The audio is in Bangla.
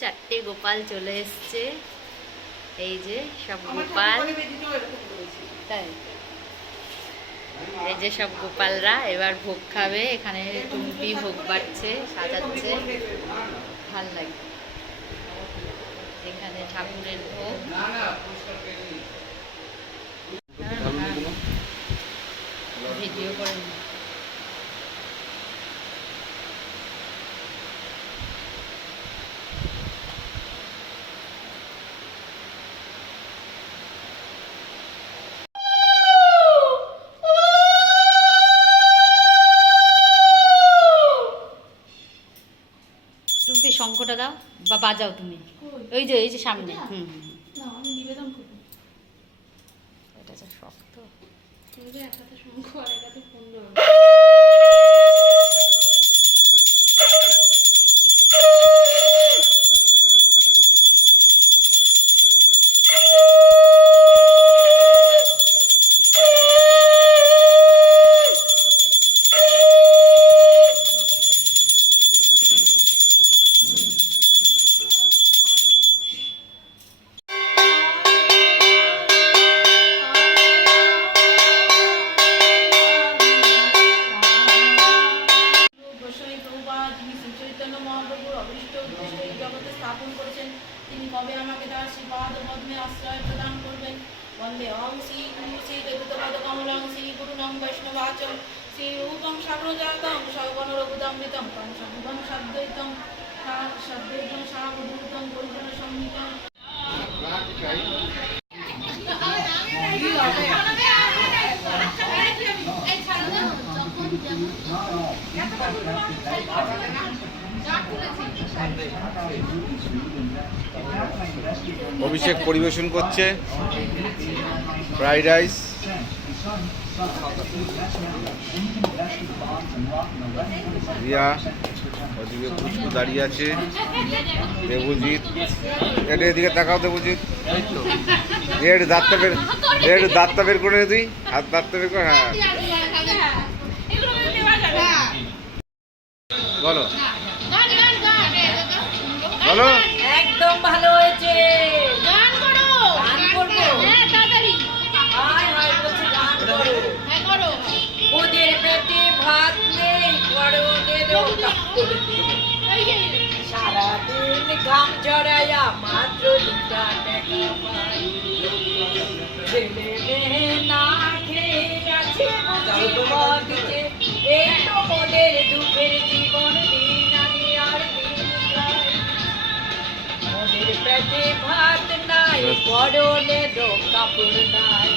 চারটে গোপাল চলে এসছে। এই যে সব গোপাল, তাই এই যে সব গোপালরা এবার ভোগ খাবে। এখানে টুম্পি ভোগ বাড়ছে, সাজাচ্ছে, ভাল লাগে। এখানে ঠাকুরের ভোগ। ভিডিও করে তুমি শঙ্খটা দাও বা বাজাও তুমি। ওই যে এই যে সামনে। এটা যা শক্ত। স্থাপন করেছেন, তিনি কবে আমাকে তার শ্রীপাদ পদ্মে আশ্রয় প্রদান করবেন। বন্দে অং শ্রী গুরু শ্রী চতুর্থপদ কমলং শ্রী গুরুণং বৈষ্ণবাচং শ্রী রূপং সাগ্রজাতং সগণ রঘুদামৃতং তং সগুণ সাদ্বৈতং সাবধূতং পরিজন সংহিতং। অভিষেক পরিবেশন করছে ফ্রাইড রাইস। রিয়া ওদিকে খুশবু দাঁড়িয়ে আছে। দেবজিৎ এদিকে তাকাও। দেবজিৎ একটু দাঁতটা বের করে তুই হাত দাঁতটা বের কর। হ্যাঁ বলো বলো। একদম ভালো হয়েছে। গান করো। গান করবো। হ্যাঁ তাড়াতাড়ি। হায় হায় বলছি গান করো। হ্যাঁ করো। ওদের পেটে ভাত নেই, পরনে সারাদিন ঘাম ঝরাইয়া মাত্র 2 টাকা পাই। ছেলে মেয়ে না খেয়ে আছে বুঝি, এই তো ওদের দুঃখের জীবন। দিন আনি আর দিন যাই, ওদের পেটে ভাত নাই, পরনে কাপড় নাই।